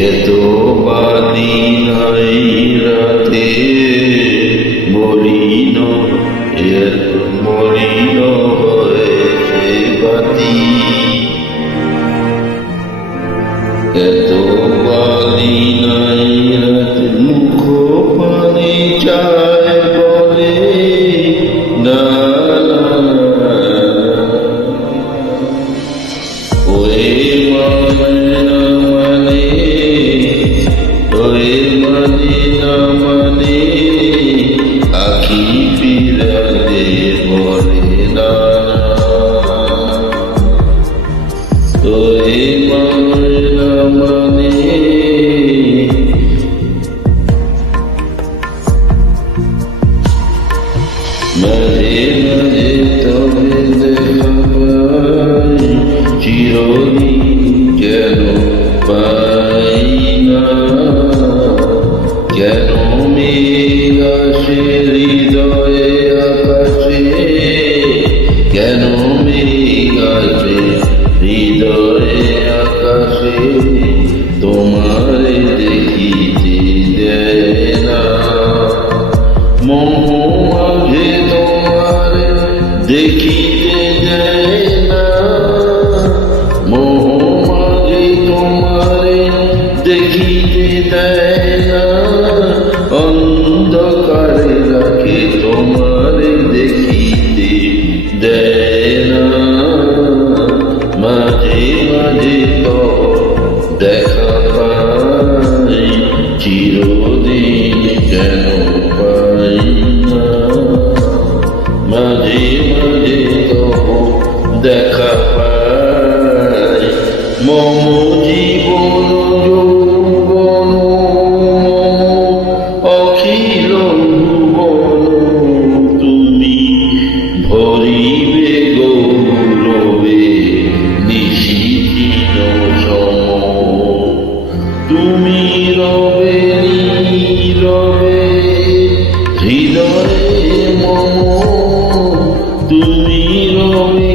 এত বাদি নাই রাতে মলিন মলিন হয়েছে বাতি, এত বাদি নাই রাতে মুখ পানে চায় বলে না ওয়ে মানে না মানে, ওয়ে মানে না মানে, আখি ফিরালে বলে না ওয়ে মানে না মানে। মাঝে মাঝে তবে দেখা পাই চিরদিন যেন পাই না, কেন মেঘ আসে হৃদয়ে আকাশে, কেন মেঘ আসে হৃদয়ে আকাশে, তোমারে দেখিতে দেয় না মোহ মাঝে তোমারে দেখিতে দেয় না, মোহ মাঝে তোমারে দেখিতে দেয় না, অন্ধকারে রাখে তোমারে দেখিতে দেয় না। মাঝে মাঝে তো দেখা পাই চিরদিন যেন পাই না, মাঝে মাঝে তো দেখা পাই মম জীবন যৌবন অখিল ভুবন, তুমি ভরিবে গৌরবে নিশিদিন সম, তুমি রবে নীরবে হৃদয়ে মম, তুমি রবে